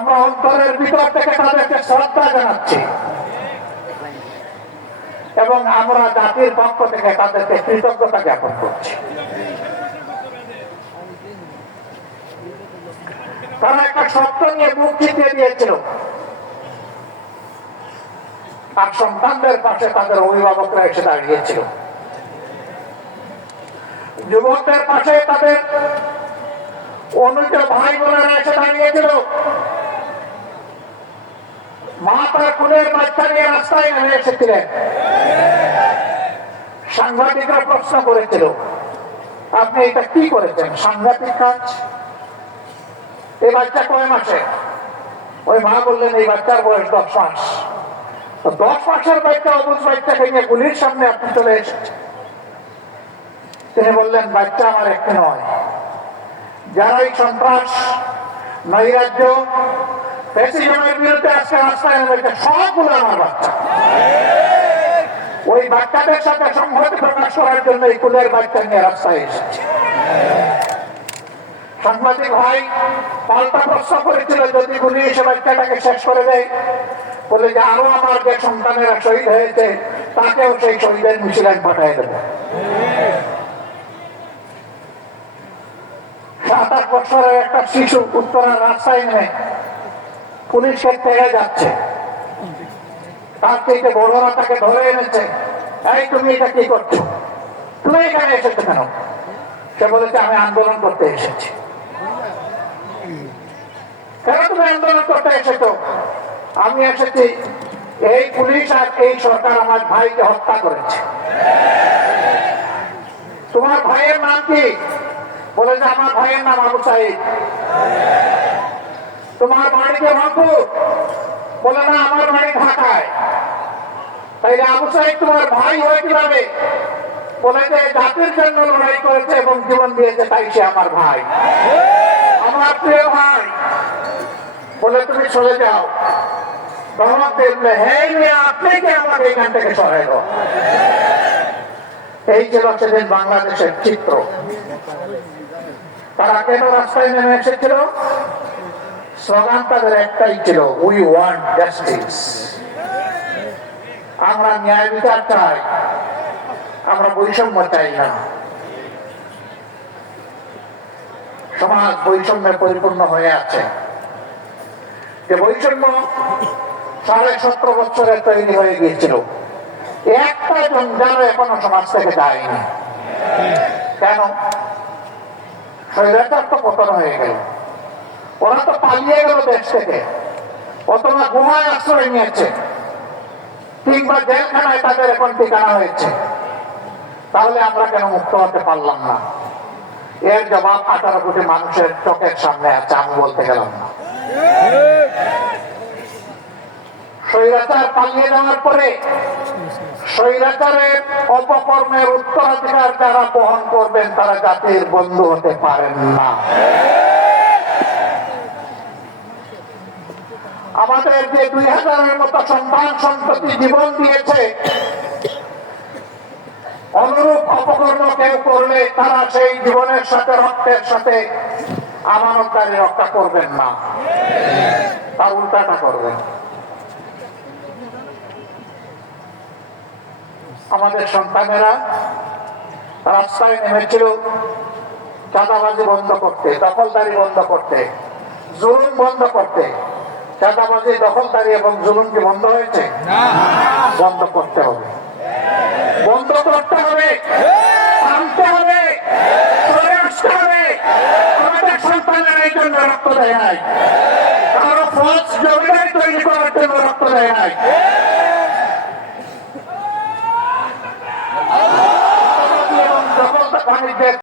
আমরা অন্তরের ভিতর থেকে তাদেরকে শ্রদ্ধা জানাচ্ছি। এবং আমরা জাতির পক্ষ থেকে তাদেরকে কৃতজ্ঞতা জ্ঞাপন করছি। তারা একটা স্বপ্ন নিয়ে মুখ চিপিয়ে দিয়েছিল। আর সন্তানদের পাশে তাদের অভিভাবকরা এসে দাঁড়িয়েছিল। যুবকদের পাশে তাদের অনুজ ভাই বোনেরা এসে দাঁড়িয়েছিল। মা তার বাচ্চা নিয়ে রাস্তায় নেমে এসেছিলেন। সাংবাদিকরা প্রশ্ন করেছিল, আপনি এটা কি করেছেন? সাংঘাতিক কাজ? এই বাচ্চা কয় মাসে? ওই মা বললেন এই বাচ্চার বয়স দশ মাস। দশ মাসের বাচ্চা, অবুজ বাচ্চাকে নিয়ে গুলির সামনে আপনি চলে এসেছেন। তিনি বললেন, বাচ্চা আমার একটি নয়। যারা এই সন্ত্রাস, নৈরাজ্য ওই বাচ্চাদের সাথে সংহতি প্রকাশ করার জন্য এই কুলের বাচ্চা নিয়ে রাস্তায় এসেছে। সাংবাদিক ভাই পাল্টা প্রশ্ন করেছিল যদি গুলি এসে বাচ্চাটাকে শেষ করে দেয়, বলে যে আরও আমার যে সন্তানেরা শহীদ হয়েছে, তাকেও সেই শহীদের মিছিলেন পাঠিয়ে দেবো। সাত আট বছরের একটা শিশু উত্তরের রাস্তায় নেমে পুলিশের থেকে যাচ্ছে। তার থেকে বড়রা তাকে ধরে এনেছে। এই, তুমি এটা কি করছ? তুমি এখানে এসেছ কেন? সে বলেছে, আমি আন্দোলন করতে এসেছি। কেন তুমি আন্দোলন করতে এসেছ? আমি এসেছি। এই পুলিশ আর এই সরকার আমার ভাইকে হত্যা করেছে। তোমার ভাইয়ের নাম কি? বলে যে, আমার ভাইয়ের নাম আবু সাইদ। তোমার বাড়িতে রংপুর। বলে, না, আমার বাড়ি ঢাকায়। তাইলে আবু সাইদ তোমার ভাই হয়ে কীভাবে? বলে যে, জাতির জন্য লড়াই করেছে এবং জীবন দিয়েছে, তাই সে আমার ভাই। আমার প্রিয় ভাই। বলে, তুমি চলে যাও। ধমক দেখলে হে মেয়ে, আপনি কি এখান থেকে সরাই এই ছিল সেদিন বাংলাদেশের চিত্র। তারা কেন রাস্তায় নেমে এসেছিল? স্লোগান তাদের একটাই ছিল উই ওয়ান্ট জাস্টিস আমরা ন্যায় বিচার চাই, আমরা বৈষম্য চাই না। সমাজ বৈষম্যে পরিপূর্ণ হয়ে আছে। যে বৈষম্য সাড়ে সতেরো বছরে তৈরি হয়ে গিয়েছিল, একটা জঞ্জাল এখনও সমাজ থেকে যায়নি। কেন? স্বৈরাচার তো পতন হয়ে গেল। ওরা তো পালিয়ে গেল দেশ থেকে। অথবা গুহায় আশ্রয় নিয়েছে। কিংবা জেলখানায় তাদের এখন ঠিকানা হয়েছে। তাহলে আমরা কেন মুক্ত হতে পারলাম না? এর জবাব আঠারো কোটি মানুষের চোখের সামনে আছে, আমি বলতে গেলাম না। স্বৈরাচার পালিয়ে যাওয়ার পরে স্বৈরাচারের অপকর্মের উত্তরাধিকার যারা বহন করবেন, তারা জাতির বন্ধু হতে পারেন না আমাদের যে দুই হাজারের মতো সন্তান সন্ততি জীবন দিয়েছে, অনুরূপ অপকর্ম কেউ করলে তারা সেই জীবনের সাথে, রক্তের সাথে আমানতদারি রক্ষা করবেন না। তার উল্টাটা করবেন। আমাদের সন্তানেরা রাস্তায় নেমেছিল, চাঁদাবাজি বন্ধ করতে, দখলদারি বন্ধ করতে, জুলুম বন্ধ করতে। চাঁদাবাজি দখলদারি এবং জুলুম কি বন্ধ হয়েছে? বন্ধ করতে হবে। বন্ধ করতে হবে। আনতে হবে। সরে আসতে হবে। আমাদের সন্তানের এই জন্য রক্ত দেয় নাই। কারও ফৌজ জমিদারি তৈরি করার জন্য রক্ত দেয় নাই।